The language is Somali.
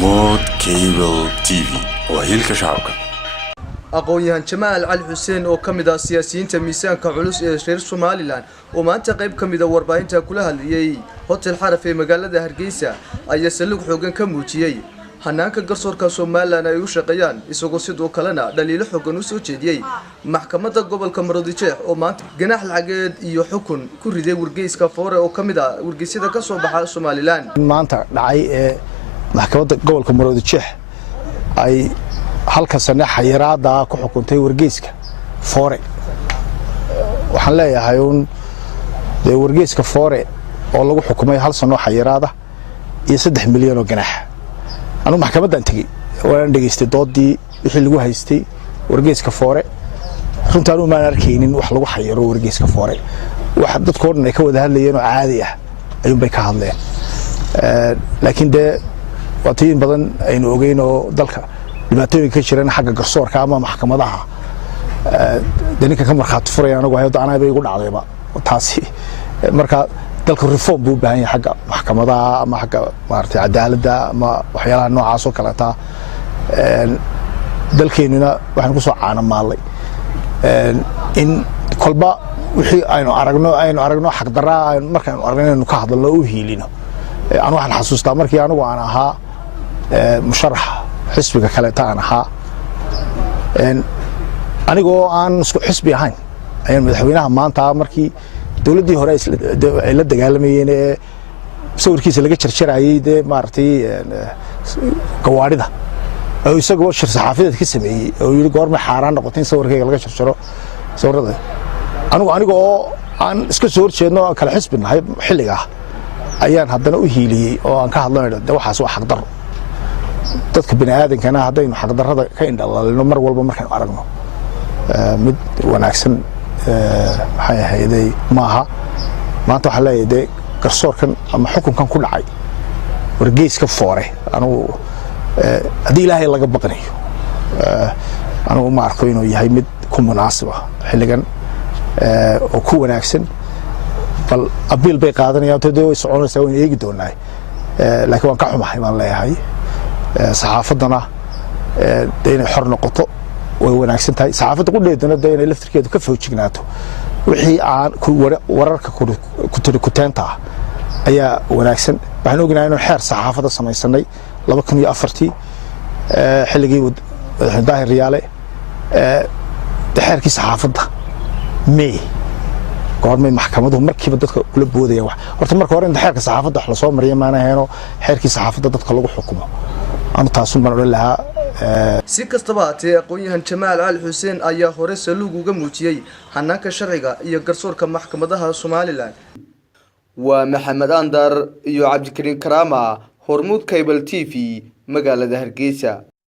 Hormuud Cable TV وهيلك شعبك. aqoon-yahan Jamaal Cali Xuseen oo kamid ah siyaasiyiinta miisaanka culus ee reer Somaliland oo maanta qayb kamid ah warbaahinta kula hadlayay hotel Xaraf ee magaalada Hargeysa ayaa salug xoogan ka muujiyay hanaanka garsoorka Somaliland ay u shaqeeyaan isagoo sidoo kalena dhaliilo xoogan u soo jeediyay maxkamadda gobolka Maroodijeex oo maanta ganax lacageed iyo xukun ku riday wargeyska Foore oo kamid ah wargeysyada ka soo baxa Somaliland maanta dhacay ee maxkamadda gobolka Maroodijeex ay halka sano xayiraada ku xukuntay wargeyska Foore waxaan leeyahay wargeyska Foore oo lagu xukumay hal sano xayiraada iyo 3 milyan oo ganax anu maxkamadan tagay waan dhageystay doodii wixii lagu haystay wargeyska Foore runtaan uma arkaynin wax lagu xayiro wargeyska Foore wax dadku oo dhan ay ka wada hadlayeen oo caadi ah ayuu bay ka hadleen laakiin waqtiyin badan aynu ogeyn oo dalka dhibaatooyin ka jiraan xagga garsoorka ama maxkamadaha ninka ka marxaad furaya anagu hay'adda anaaba igu dhacdayba taasi marka dalka reform buu baahan yahay xagga maxkamadaha ama xagga maartay cadaaladda ama waxyaalaha noocaas oo kale taa dalkeenuna waxaan ku soo caanamaalay in kolba wixii aynu aragno xaq daraa markaan aragno ka hadalno oo hiilino aan waxaan xasuustaa markii anigu aan ahaa musharax xisbiga kale taan ahaa anigoo aan isku xisbi ahayn ayaan madaxweynaha maanta markii dawladdii hore ay la dagaalamayeen ee sawirkiisa laga jarjarayay maartay gawaarida oo isagoo shir saxaafadeed ka sameeyay oo yiri goorma xaaraan noqotay sawirkayga laga jarjaro sawirada anigoo aan iska soo horjeedno kala xisbinahay xilliga ayaan haddana u hiiliyay oo aan ka hadlayno waxaas waa xaq daro dadka bini'aadankana haddaynu xaq darrada ka indhalaalino mar walba markaan aragno mid wanaagsan maxay ahaydey maaha maanta waxaa leeyahay garsoorkan ama xukunkan ku dhacay wargeyska Foore anigu haddii ilaahay laga baqanayo anigu ma arko inuu yahay mid ku munaasib ah xilligan oo ku wanaagsan bal abiil bay qaadanayaan tadoo way soconaysaa waan eegi doonaa laakiin waan ka xumahay baan leeyahay saxaafadana inay xor noqoto way wanaagsan tahay saxaafadda qudheedana inay laftirkeedu ka foojignaato wixii aan wararka ku teenta ayaa wanaagsan waxaan ognahay inuu xeer saxaafadda samaysanay 2004 xilligii Daahir Riyaale xeerkii saxaafadda May goormay maxkamaduhu markiiba dadka kula boodayaan wax horta marka hore inta xeerka saxaafadda wax la soo mariyay maana heeno xeerkii saxaafadda dadka lagu xukumo anu taasun baan oran lahaa si kastaba haatee aqoon-yahan Jamaal Cali Xuseen ayaa hore salug uga muujiyay hanaanka sharciga iyo garsoorka maxkamadaha Somaliland waa Maxamed Andar iyo Cabdikariin Karaama Hormuud Cable TV magaalada Hargeysa.